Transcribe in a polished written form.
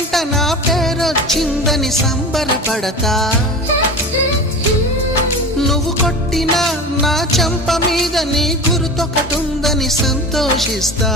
కంట నా పేరొచ్చిందని సంబరపడతా. నువ్వు కొట్టిన నా చెంప మీద నీ గుర్తొకటుందని సంతోషిస్తా.